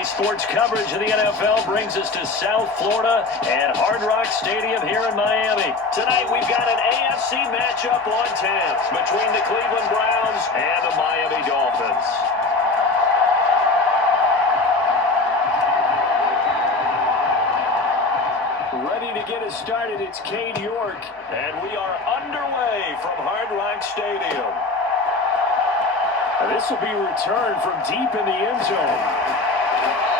Today's sports coverage of the NFL brings us to South Florida and Hard Rock Stadium here in Miami. Tonight we've got an AFC matchup on tap between the Cleveland Browns and the Miami Dolphins. Ready to get us started, it's Cade York, and we are underway from Hard Rock Stadium. This will be returned from deep in the end zone.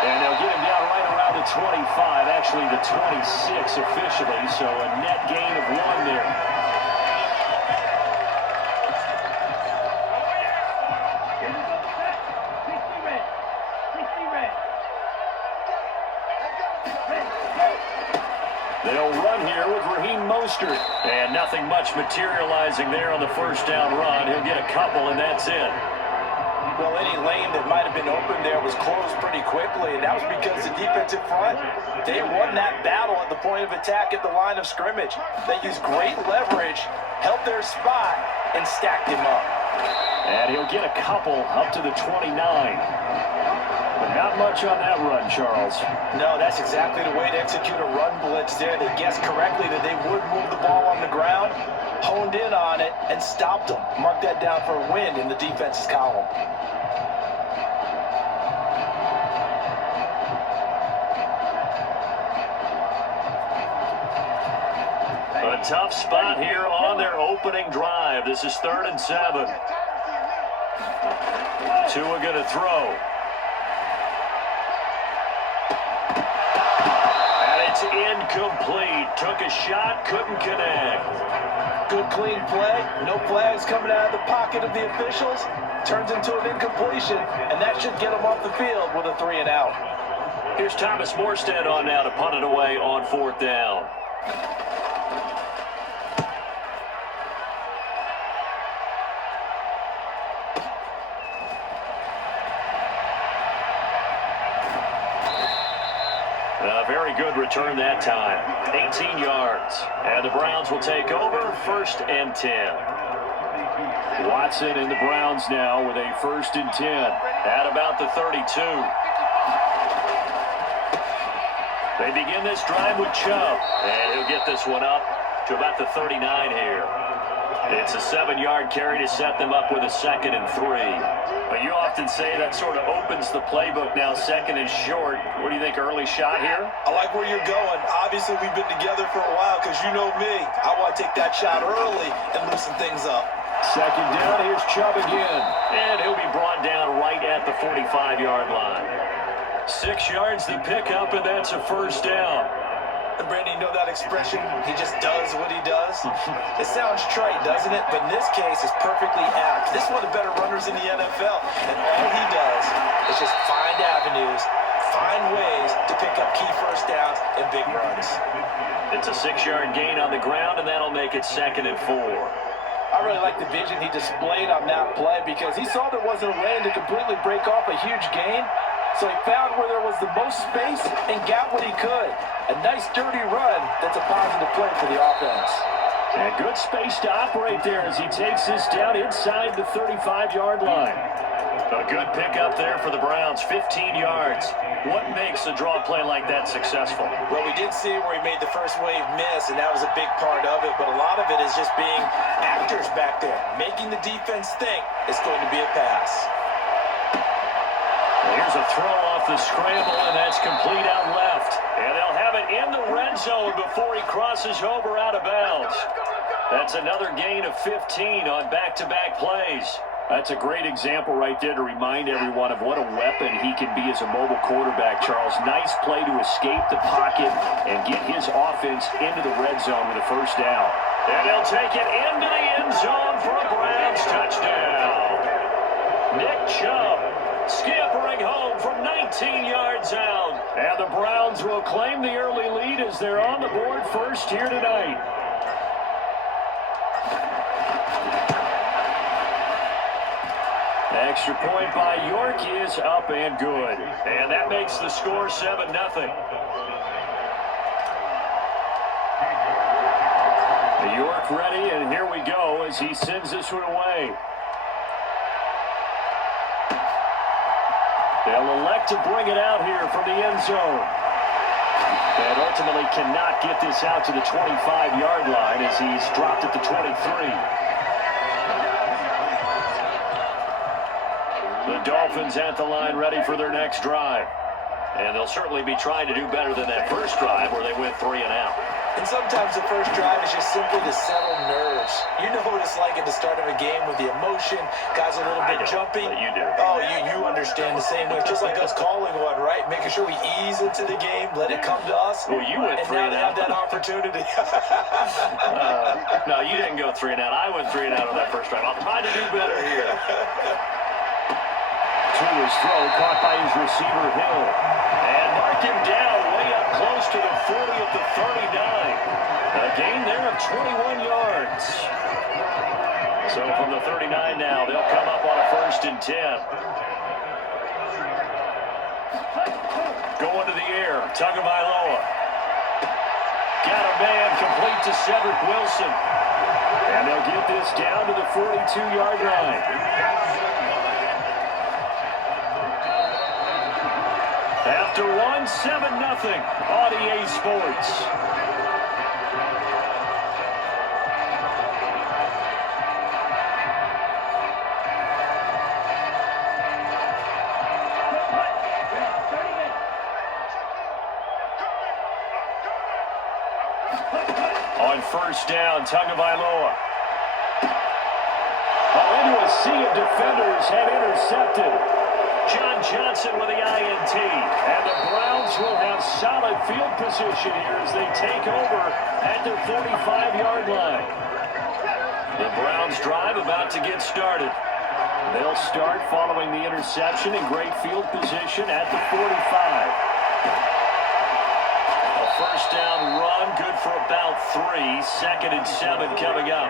And they'll get him down right around the 25, actually the 26 officially, so a net gain of 1 there. They'll run here with Raheem Mostert. And nothing much materializing there on the first down run. He'll get a couple, and that's it. Well, any lane that might have been open there was closed pretty quickly, and that was because the defensive front, they won that battle at the point of attack at the line of scrimmage. They used great leverage, held their spot, and stacked him up. And he'll get a couple up to the 29. But not much on that run, Charles. No, that's exactly the way to execute a run blitz there. They guessed correctly that they would move the ball on the ground, honed in on it, and stopped them. Mark that down for a win in the defense's column. A tough spot here on their opening drive. This is 3rd and 7. Tua going to throw. It's incomplete. Took a shot, couldn't connect. Good clean play. No flags coming out of the pocket of the officials. Turns into an incompletion, and that should get them off the field with a 3 and out. Here's Thomas Morstead on now to punt it away on 4th down. Very good return that time. 18 yards. And the Browns will take over 1st and 10. Watson and the Browns now with a 1st and 10 at about the 32. They begin this drive with Chubb. And he'll get this one up to about the 39 here. It's a 7-yard carry to set them up with a 2nd and 3. But you often say that sort of opens the playbook now. 2nd and short. What do you think, early shot here? I like where you're going. Obviously, we've been together for a while because you know me. I want to take that shot early and loosen things up. 2nd down, here's Chubb again. And he'll be brought down right at the 45-yard line. 6 yards to pick up, and that's a 1st down. And Brandon, you know that expression, he just does what he does? It sounds trite, doesn't it? But in this case, it's perfectly apt. This is one of the better runners in the NFL. And all he does is just find avenues, find ways to pick up key 1st downs and big runs. It's a 6-yard gain on the ground, and that'll make it 2nd and 4. I really like the vision he displayed on that play because he saw there wasn't a lane to completely break off a huge gain. So he found where there was the most space and got what he could. A nice, dirty run that's a positive play for the offense. And good space to operate there as he takes this down inside the 35-yard line. A good pickup there for the Browns, 15 yards. What makes a draw play like that successful? Well, we did see where he made the first wave miss, and that was a big part of it. But a lot of it is just being actors back there, making the defense think it's going to be a pass. Here's a throw off the scramble, and that's complete out left. And they'll have it in the red zone before he crosses over out of bounds. That's another gain of 15 on back-to-back plays. That's a great example right there to remind everyone of what a weapon he can be as a mobile quarterback, Charles. Nice play to escape the pocket and get his offense into the red zone with a 1st down. And they'll take it into the end zone for a Browns touchdown. Nick Chubb scampering home from 19 yards out. And the Browns will claim the early lead as they're on the board first here tonight. Extra point by York is up and good. And that makes the score 7-0. York ready, and here we go as he sends this one away. They'll elect to bring it out here from the end zone. And ultimately cannot get this out to the 25-yard line as he's dropped at the 23. The Dolphins at the line ready for their next drive. And they'll certainly be trying to do better than that first drive where they went 3 and out. And sometimes the first drive is just simply to settle nerves. You know what it's like at the start of a game with the emotion, guys a little bit jumpy. You do. Oh, you understand the same way. It's just like us calling one, right? Making sure we ease into the game, let it come to us. Well, you went 3 and out. And now they have that opportunity. No, you didn't go 3 and out. I went 3 and out on that first drive. I'll try to do better here. To his throw, caught by his receiver, Hill. And marked him down way up close to the 40 at the 39. A gain there of 21 yards. So from the 39 now, they'll come up on a 1st and 10. Going to the air, Tagovailoa. Got a man complete to Cedric Wilson. And they'll get this down to the 42-yard line. After 1, 7-0 on EA Sports. On 1st down, Tagovailoa. Into a sea of defenders had intercepted. John Johnson with the INT. And the Browns will have solid field position here as they take over at their 45-yard line. The Browns drive about to get started. They'll start following the interception in great field position at the 45. A 1st down run, good for about 3. 2nd and 7 coming up.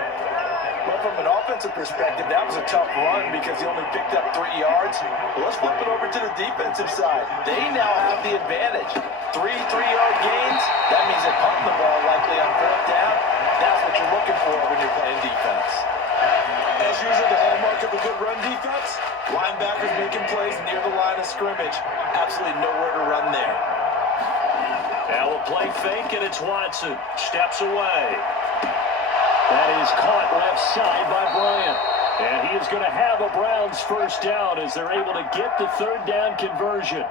Well, from an offensive perspective, that was a tough run because he only picked up 3 yards. Well, let's flip it over to the defensive side. They now have the advantage. 3 3-yard gains. That means they're punting the ball likely on 4th down. That's what you're looking for when you're playing defense. As usual, the hallmark of a good run defense, linebackers making plays near the line of scrimmage. Absolutely nowhere to run there. Now we'll play fake, and it's Watson. Steps away. That is caught left side by Bryant. And he is going to have a Browns 1st down as they're able to get the 3rd down conversion.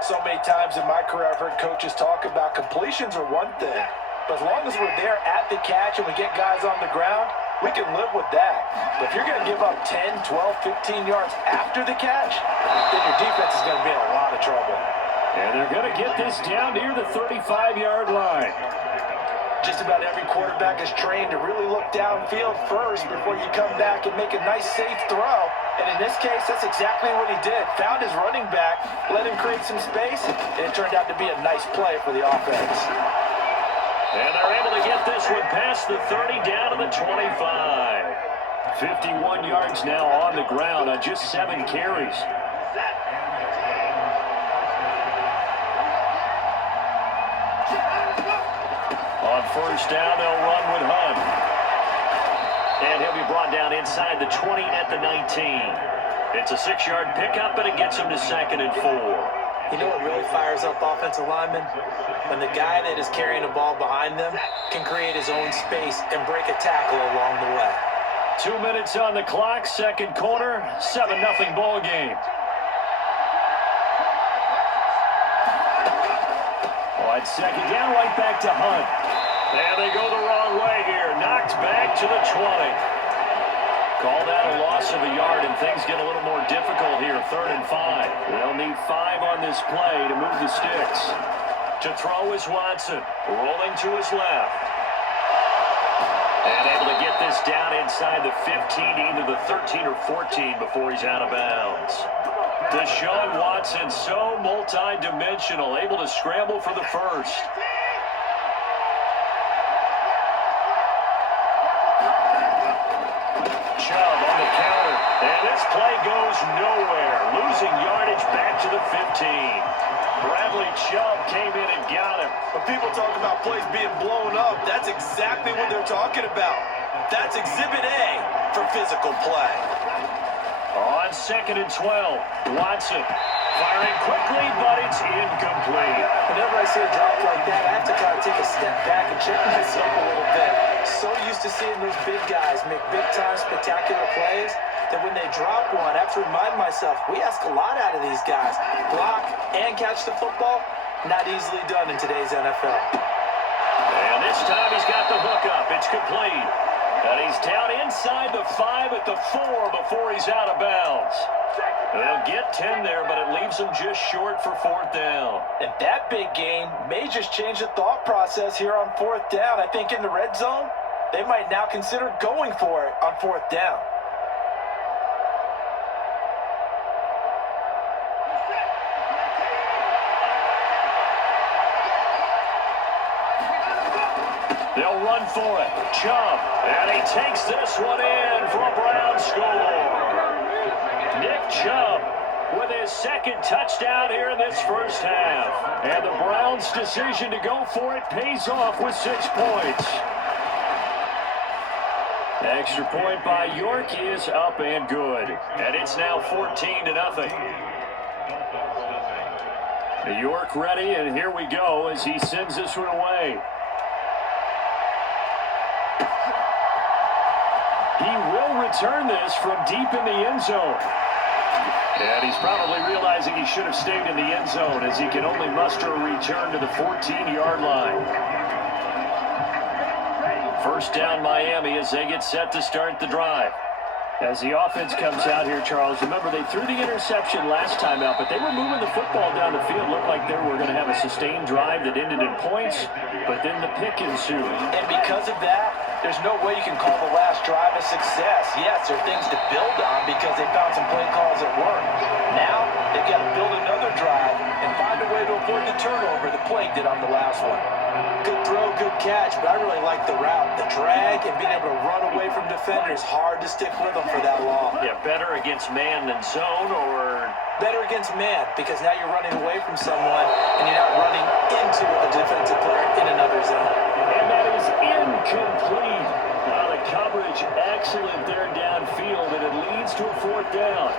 So many times in my career I've heard coaches talk about completions are one thing. But as long as we're there at the catch and we get guys on the ground, we can live with that. But if you're going to give up 10, 12, 15 yards after the catch, then your defense is going to be in a lot of trouble. And they're going to get this down near the 35-yard line. Just about every quarterback is trained to really look downfield first before you come back and make a nice, safe throw. And in this case, that's exactly what he did. Found his running back, let him create some space, and it turned out to be a nice play for the offense. And they're able to get this one past the 30 down to the 25. 51 yards now on the ground on just 7 carries. On 1st down, they'll run with Hunt. And he'll be brought down inside the 20 at the 19. It's a 6-yard pickup, and it gets him to 2nd and 4. You know what really fires up offensive linemen? When the guy that is carrying the ball behind them can create his own space and break a tackle along the way. 2 minutes on the clock, 2nd quarter, 7-0 ball game. On 2nd down, right back to Hunt. And they go the wrong way here. Knocked back to the 20. Call that a loss of a yard, and things get a little more difficult here. 3rd and 5. They'll need 5 on this play to move the sticks. To throw is Watson. Rolling to his left. And able to get this down inside the 15, either the 13 or 14 before he's out of bounds. Deshaun Watson, so multi-dimensional, able to scramble for the 1st. Chubb on the counter, and this play goes nowhere. Losing yardage back to the 15. Bradley Chubb came in and got him. When people talk about plays being blown up, that's exactly what they're talking about. That's Exhibit A for physical play. On on 2nd and 12. Watson firing quickly, but it's incomplete. Whenever I see a drop like that, I have to kind of take a step back and check myself a little bit. So used to seeing those big guys make big-time spectacular plays that when they drop one, I have to remind myself, we ask a lot out of these guys. Block and catch the football, not easily done in today's NFL. And this time he's got the hook up. It's complete. And he's down inside the 5 at the 4 before he's out of bounds. They'll get 10 there, but it leaves them just short for 4th down. And that big gain may just change the thought process here on 4th down. I think in the red zone, they might now consider going for it on 4th down. They'll run for it. Chubb. And he takes this one in for a Brown score. Nick Chubb with his 2nd touchdown here in this first half. And the Browns' decision to go for it pays off with 6 points. Extra point by York is up and good. And it's now 14-0. York ready, and here we go as he sends this one away. He will return this from deep in the end zone. And he's probably realizing he should have stayed in the end zone as he can only muster a return to the 14-yard line. First down Miami as they get set to start the drive. As the offense comes out here, Charles, remember they threw the interception last time out, but they were moving the football down the field. Looked like they were going to have a sustained drive that ended in points, but then the pick ensued. And because of that, there's no way you can call the last drive a success. Yes, there are things to build on because they found some play calls that work. Now, they've got to build another drive and find a way to avoid the turnover the play did on the last one. Good throw, good catch, but I really like the route. The drag and being able to run away from defenders, hard to stick with them for that long. Yeah, better against man than zone, or better against man, because now you're running away from someone and you're not running into a defensive player in another zone. And that is incomplete. Now the coverage excellent there downfield, and it leads to a 4th down.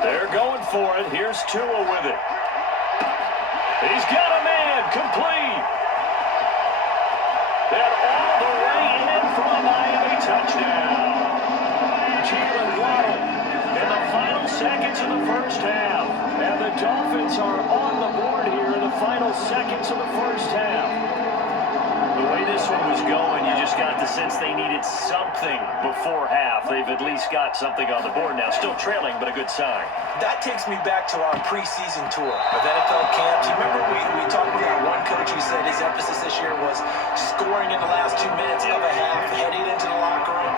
They're going for it. Here's Tua with it. He's got a man, complete. And all the way in for a Miami touchdown. Jalen Waddle in the final seconds of the first half. And the Dolphins are on the board here in the final seconds of the first half. The way this one was going, you just got the sense they needed something before half. They've at least got something on the board now. Still trailing, but a good sign. That takes me back to our preseason tour of NFL camps. You remember we talked about one coach who said his emphasis this year was scoring in the last 2 minutes of a half, heading into the locker room.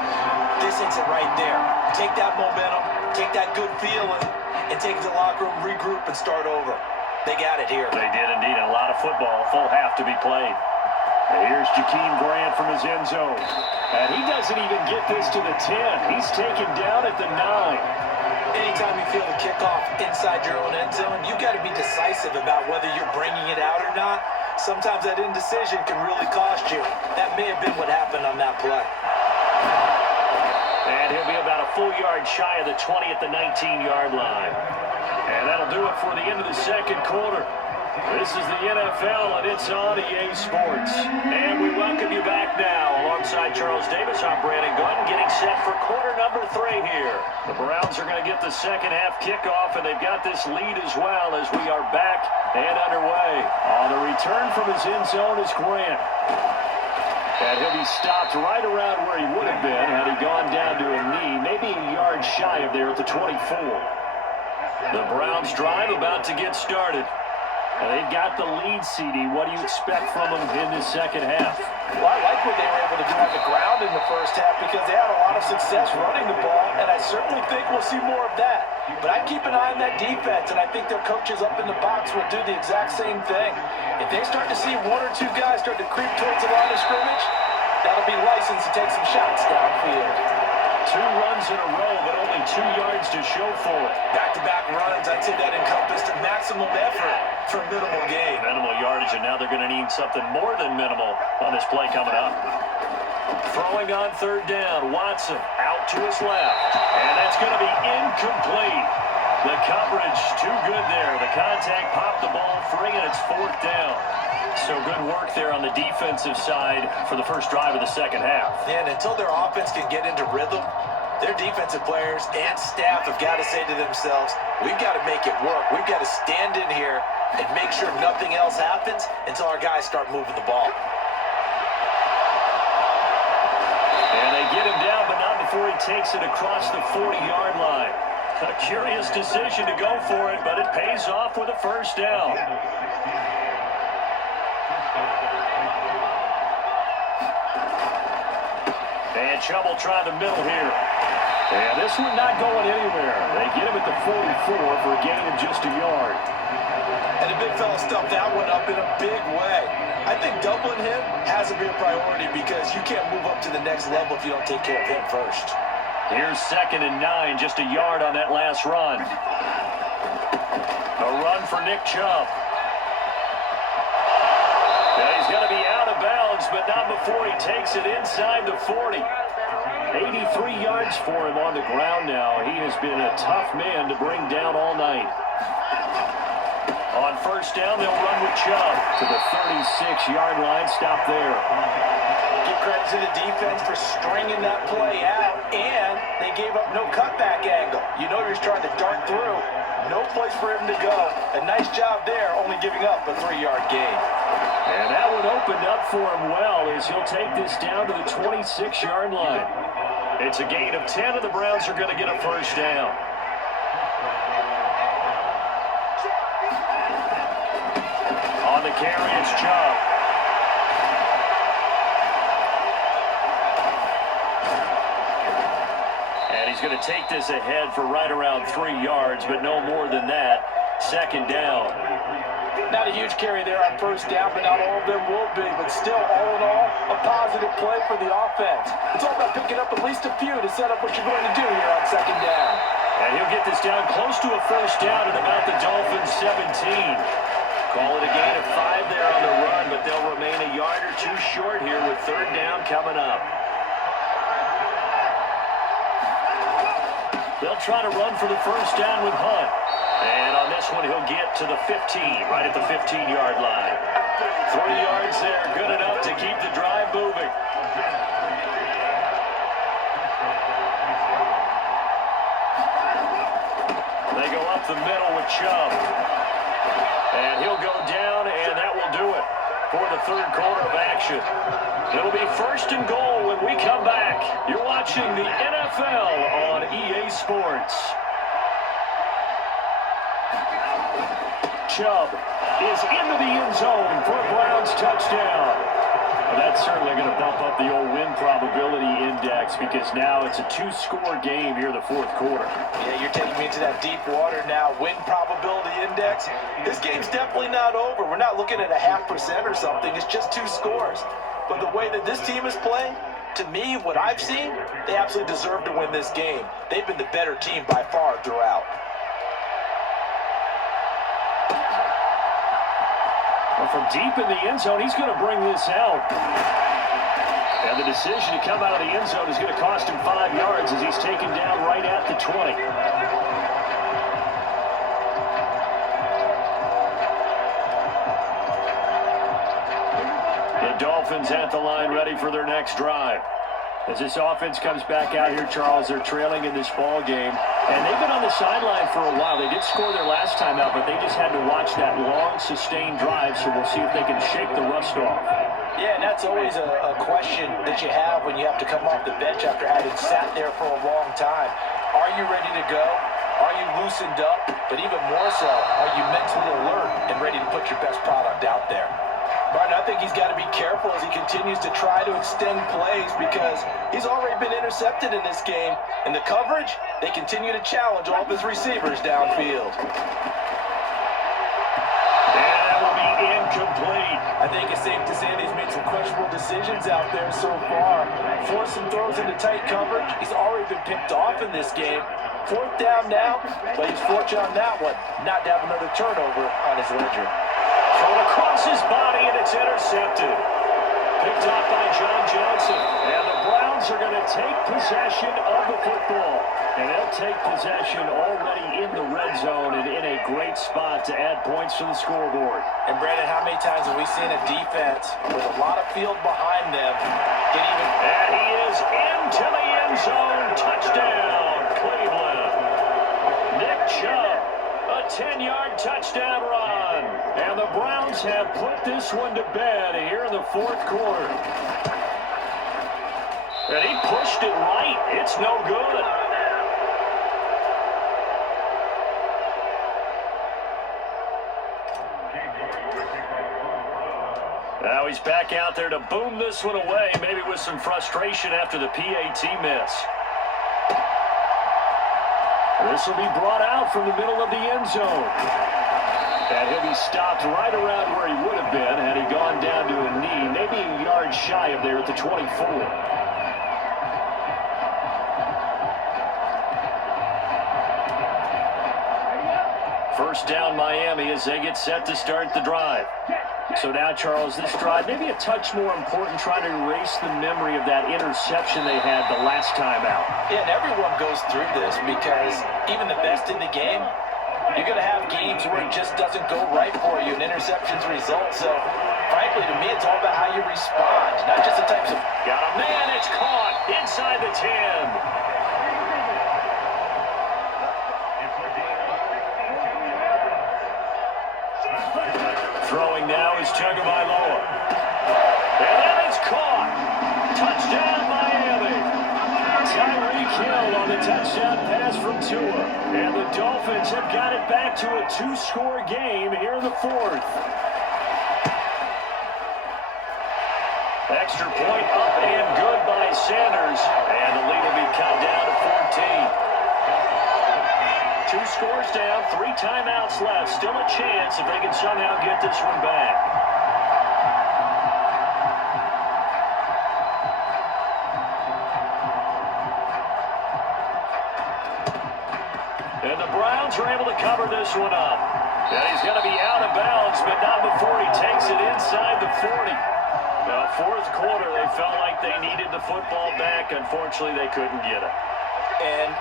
This hits it right there. Take that momentum, take that good feeling, and take it to the locker room, regroup, and start over. They got it here. They did indeed. A lot of football, full half to be played. Here's Jakeem Grant from his end zone. And he doesn't even get this to the 10. He's taken down at the 9. Anytime you feel the kickoff inside your own end zone, you've got to be decisive about whether you're bringing it out or not. Sometimes that indecision can really cost you. That may have been what happened on that play. And he'll be about a full yard shy of the 20 at the 19-yard line. And that'll do it for the end of the second quarter. This is the NFL, and it's on EA Sports. And we welcome you back now alongside Charles Davis. I'm Brandon Gordon, getting set for quarter number 3 here. The Browns are going to get the second half kickoff, and they've got this lead as well as we are back and underway. On the return from his end zone is Grant. And he'll be stopped right around where he would have been had he gone down to a knee, maybe a yard shy of there at the 24. The Browns drive about to get started. They've got the lead, CD. What do you expect from them in this second half? Well, I like what they were able to do on the ground in the first half because they had a lot of success running the ball, and I certainly think we'll see more of that. But I'd keep an eye on that defense, and I think their coaches up in the box will do the exact same thing. If they start to see 1 or 2 guys start to creep towards the line of scrimmage, that'll be licensed to take some shots downfield. 2 runs in a row, but only 2 yards to show for it. Back-to-back runs, I'd say that encompassed maximum effort for minimal gain. Minimal yardage, and now they're going to need something more than minimal on this play coming up. Throwing on 3rd down, Watson out to his left, and that's going to be incomplete. The coverage too good there. The contact popped the ball free, and it's 4th down. So good work there on the defensive side for the first drive of the second half. And until their offense can get into rhythm, their defensive players and staff have got to say to themselves, we've got to make it work. We've got to stand in here and make sure nothing else happens until our guys start moving the ball. And they get him down, but not before he takes it across the 40-yard line. A curious decision to go for it, but it pays off with a first down. And Chubb will try the middle here. And this one not going anywhere. They get him at the 44 for a gain of just a yard. And the big fella stuffed that one up in a big way. I think doubling him has to be a priority because you can't move up to the next level if you don't take care of him first. Here's 2nd and 9, just a yard on that last run. A run for Nick Chubb. Now he's going to be out of bounds, but not before he takes it inside the 40. 83 yards for him on the ground now. He has been a tough man to bring down all night. On 1st down, they'll run with Chubb to the 36-yard line. Stop there. Give credit to the defense for stringing that play out, and they gave up no cutback angle. You know you're trying to dart through. No place for him to go. A nice job there, only giving up a 3-yard gain. And that one opened up for him well as he'll take this down to the 26-yard line. It's a gain of 10, and the Browns are going to get a first down. On the carry, it's Chubb. And he's going to take this ahead for right around 3 yards, but no more than that. 2nd down. Not a huge carry there on 1st down, but not all of them will be. But still, all in all, a positive play for the offense. It's all about picking up at least a few to set up what you're going to do here on 2nd down. And he'll get this down close to a first down at about the Dolphins' 17. Call it a gain of 5 there on the run, but they'll remain a yard or 2 short here with 3rd down coming up. They'll try to run for the first down with Hunt. And on this one, he'll get to the 15, right at the 15-yard line. 3 yards there, good enough to keep the drive moving. They go up the middle with Chubb. And he'll go down, and that will do it for the 3rd quarter of action. It'll be 1st and goal when we come back. You're watching the NFL on EA Sports. Chubb is into the end zone for a Browns touchdown. Well, that's certainly going to bump up the old win probability index because now it's a 2-score game here in the 4th quarter. Yeah, you're taking me into that deep water now. Win probability index. This game's definitely not over. We're not looking at a 0.5% or something. It's just 2 scores. But the way that this team is playing, to me, what I've seen, they absolutely deserve to win this game. They've been the better team by far throughout. From deep in the end zone, he's going to bring this out. And the decision to come out of the end zone is going to cost him 5 yards as he's taken down right at the 20. The Dolphins at the line ready for their next drive. As this offense comes back out here, Charles, they're trailing in this ball game. And they've been on the sideline for a while. They did score their last time out, but they just had to watch that long, sustained drive, so we'll see if they can shake the rust off. Yeah, and that's always a question that you have when you have to come off the bench after having sat there for a long time. Are you ready to go? Are you loosened up? But even more so, are you mentally alert and ready to put your best product out there? Martin, I think he's got to be careful as he continues to try to extend plays because he's already been intercepted in this game. And the coverage, they continue to challenge all of his receivers downfield. And that will be incomplete. I think it's safe to say that he's made some questionable decisions out there so far. Forced some throws into tight coverage. He's already been picked off in this game. 4th down now, but he's fortunate on that one not to have another turnover on his ledger. Thrown across his body, and it's intercepted. Picked off by John Johnson. And the Browns are going to take possession of the football. And they'll take possession already in the red zone and in a great spot to add points to the scoreboard. And Brandon, how many times have we seen a defense with a lot of field behind them get even... And he is into the end zone. Touchdown, Cleveland. Nick Chubb, a 10-yard touchdown run. And the Browns have put this one to bed here in the 4th quarter. And he pushed it right. It's no good. Now he's back out there to boom this one away, maybe with some frustration after the PAT miss. This will be brought out from the middle of the end zone. And he'll be stopped right around where he would have been had he gone down to a knee, maybe a yard shy of there at the 24. First down Miami as they get set to start the drive. So now, Charles, this drive maybe a touch more important, trying to erase the memory of that interception they had the last time out. Yeah, and everyone goes through this because even the best in the game, you're going to have games where it just doesn't go right for you and interceptions result. So, frankly, to me, it's all about how you respond, not just the types of... Got a man, it's caught inside the 10. Throwing now is Tagovailoa. And then it's caught. Touchdown, Miami. Tyreek Hill on the touchdown pass from Tua. And the Dolphins have got it back to a 2-score game here in the 4th. Extra point up and good by Sanders. And the lead will be cut down to 14. 2 scores down, 3 timeouts left. Still a chance if they can somehow get this one back. And the Browns are able to cover this one up. And he's going to be out of bounds, but not before he takes it inside the 40. The 4th quarter, they felt like they needed the football back. Unfortunately, they couldn't get it. And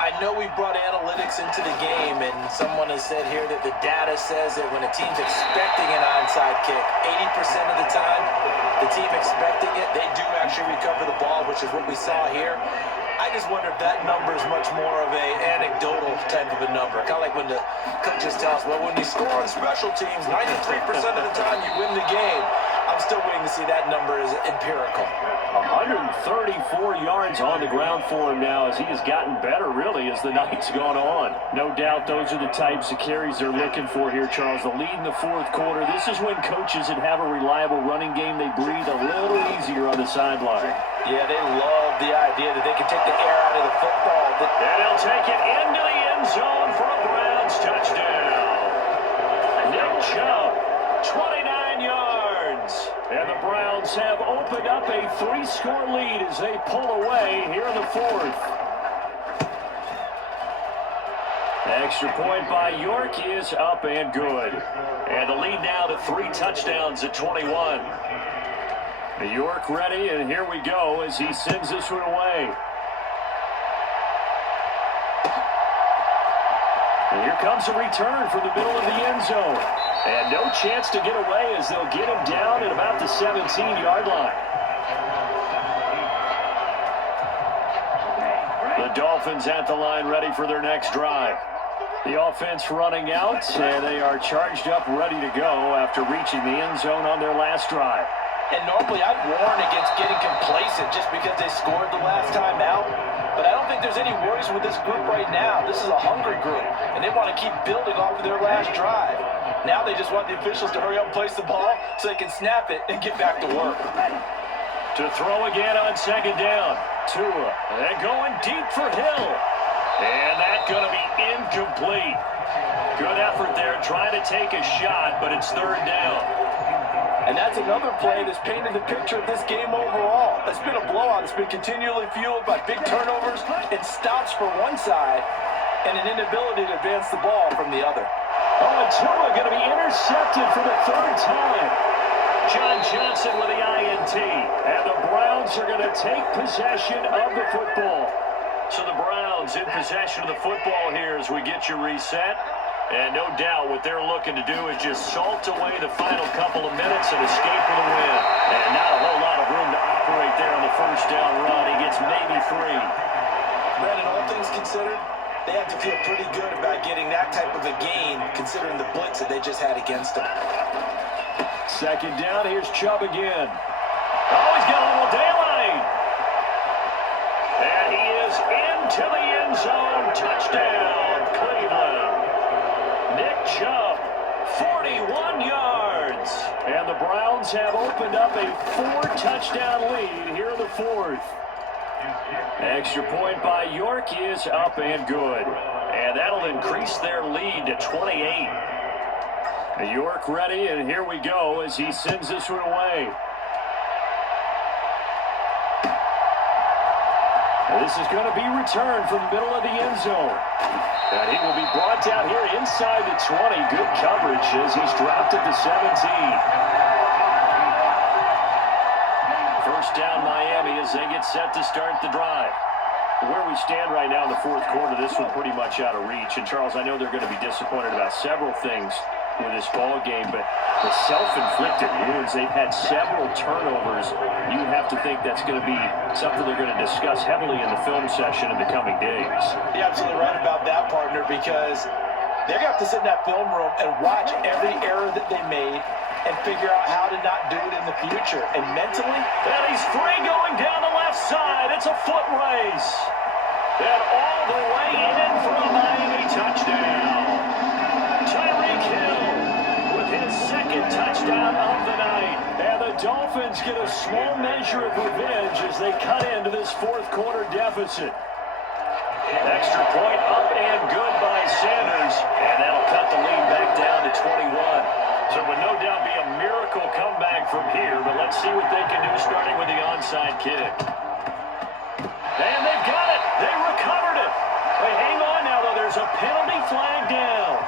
I know we brought analytics into the game, and someone has said here that the data says that when a team's expecting an onside kick, 80% of the time, the team expecting it, they do actually recover the ball, which is what we saw here. I just wonder if that number is much more of a anecdotal type of a number. Kind of like when the coaches tell us, well, when you score on special teams, 93% of the time you win the game. I'm still waiting to see that number is empirical. 134 yards on the ground for him now as he has gotten better, really, as the night's gone on. No doubt those are the types of carries they're looking for here, Charles. The lead in the 4th quarter. This is when coaches that have a reliable running game, they breathe a little easier on the sideline. Yeah, they love the idea that they can take the air out of the football. And they'll take it into the end zone for a Browns touchdown. Nick Chubb, 29 yards. And the Browns have opened up a 3-score lead as they pull away here in the 4th. Extra point by York is up and good. And the lead now to 3 touchdowns at 21. York ready, and here we go as he sends this one away. And here comes a return from the middle of the end zone. And no chance to get away as they'll get him down at about the 17-yard line. The Dolphins at the line ready for their next drive. The offense running out, and they are charged up, ready to go after reaching the end zone on their last drive. And normally I'd warn against getting complacent just because they scored the last time out. But I don't think there's any worries with this group right now. This is a hungry group, and they want to keep building off of their last drive. Now they just want the officials to hurry up and place the ball so they can snap it and get back to work. To throw again on 2nd down. Tua, and going deep for Hill. And that's going to be incomplete. Good effort there, trying to take a shot, but it's third down. And that's another play that's painted the picture of this game overall. It's been a blowout. It's been continually fueled by big turnovers and stops for one side and an inability to advance the ball from the other. Oh, and Tua going to be intercepted for the third time. John Johnson with the INT. And the Browns are going to take possession of the football. So the Browns in possession of the football here as we get you reset. And no doubt what they're looking to do is just salt away the final couple of minutes and escape with a win. And not a whole lot of room to operate there on the first down run. He gets maybe 3. Brandon, all things considered, they have to feel pretty good about getting that type of a gain considering the blitz that they just had against them. Second down, here's Chubb again. Oh, he's got a little daylight. And he is into the end zone. Touchdown, Cleveland. Nick Chubb, 41 yards. And the Browns have opened up a 4-touchdown lead here in the fourth. Extra point by York is up and good. And that'll increase their lead to 28. York ready, and here we go as he sends this one away. This is going to be returned from the middle of the end zone. And he will be brought down here inside the 20. Good coverage as he's dropped at the 17. First down Miami as they get set to start the drive. Where we stand right now in the fourth quarter, this one pretty much out of reach. And Charles, I know they're going to be disappointed about several things with this ball game, but the self-inflicted wounds, they've had several turnovers. You have to think that's going to be something they're going to discuss heavily in the film session in the coming days. You're absolutely right about that, partner, because they're going to have to sit in that film room and watch every error that they made and figure out how to not do it in the future. And mentally, and he's free going down the left side. It's a foot race. And all the way in for a Miami touchdown. Tyreek Hill with his second touchdown of the night. And the Dolphins get a small measure of revenge as they cut into this fourth quarter deficit. Extra point up and good by Sanders. And that'll cut the lead back down to 21. So it would no doubt be a miracle comeback from here, but let's see what they can do starting with the onside kick. And they've got it. They recovered it. Hey, hang on now, though. There's a penalty flag down.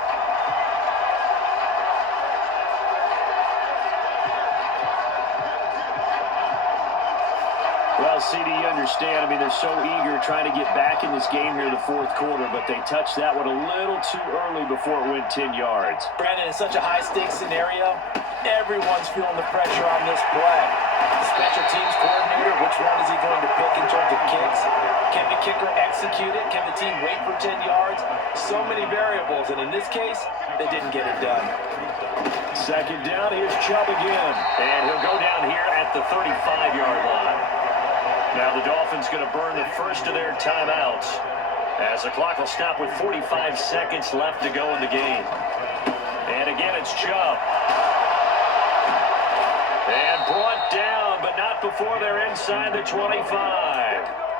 Well, CD, you understand. I mean, they're so eager trying to get back in this game here in the fourth quarter, but they touched that one a little too early before it went 10 yards. Brandon, in such a high-stakes scenario, everyone's feeling the pressure on this play. The special teams coordinator, which one is he going to pick in terms of kicks? Can the kicker execute it? Can the team wait for 10 yards? So many variables, and in this case, they didn't get it done. Second down, here's Chubb again. And he'll go down here at the 35-yard line. Now the Dolphins going to burn the first of their timeouts as the clock will stop with 45 seconds left to go in the game. And again, it's Chubb. And brought down, but not before they're inside the 25.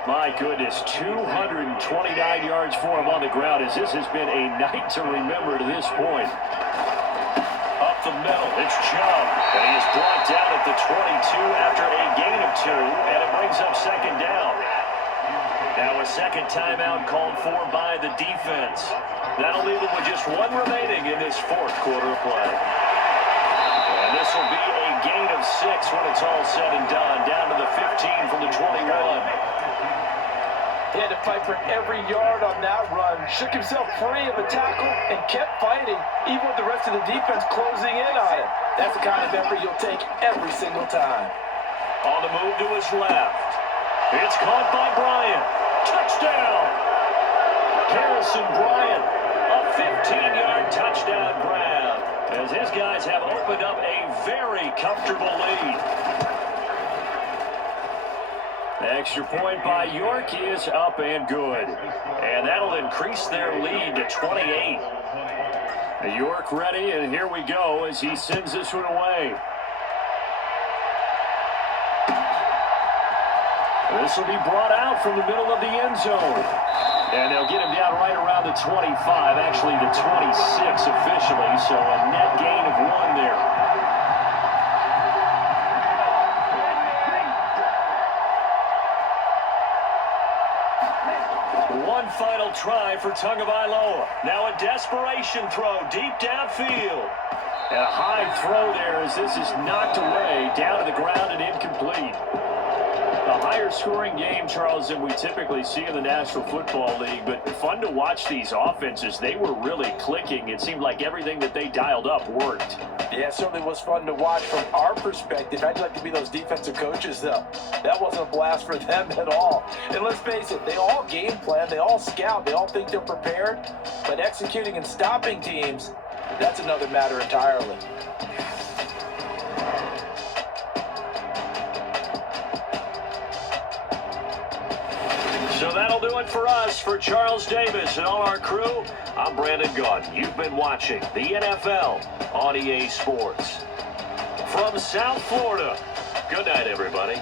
My goodness, 229 yards for him on the ground as this has been a night to remember to this point. Up the middle, it's Chubb, and he is brought down at the 22 after a gain of 2, and it brings up second down. Now a second timeout called for by the defense. That'll leave them with just one remaining in this fourth quarter of play. And this will be a gain of 6 when it's all said and done, down to the 15 from the 21. He had to fight for every yard on that run, shook himself free of a tackle, and kept fighting, even with the rest of the defense closing in on him. That's the kind of effort you'll take every single time. On the move to his left. It's caught by Bryant. Touchdown! Harrison Bryant, a 15-yard touchdown grab, as his guys have opened up a very comfortable lead. Extra point by York is up and good. And that'll increase their lead to 28. York ready, and here we go as he sends this one away. This will be brought out from the middle of the end zone. And they'll get him down right around the 25, actually the 26 officially, so a net gain of 1 there. One final try for Tagovailoa. Now a desperation throw deep downfield. And a high throw there as this is knocked away, down to the ground and incomplete. A higher scoring game, Charles, than we typically see in the National Football League, but fun to watch these offenses. They were really clicking. It seemed like everything that they dialed up worked. Yeah, it certainly was fun to watch from our perspective. I'd like to be those defensive coaches, though. That wasn't a blast for them at all. And let's face it, they all game plan, they all scout, they all think they're prepared, but executing and stopping teams, that's another matter entirely. So that'll do it for us. For Charles Davis and all our crew, I'm Brandon Gunn. You've been watching the NFL on EA Sports. From South Florida, good night, everybody.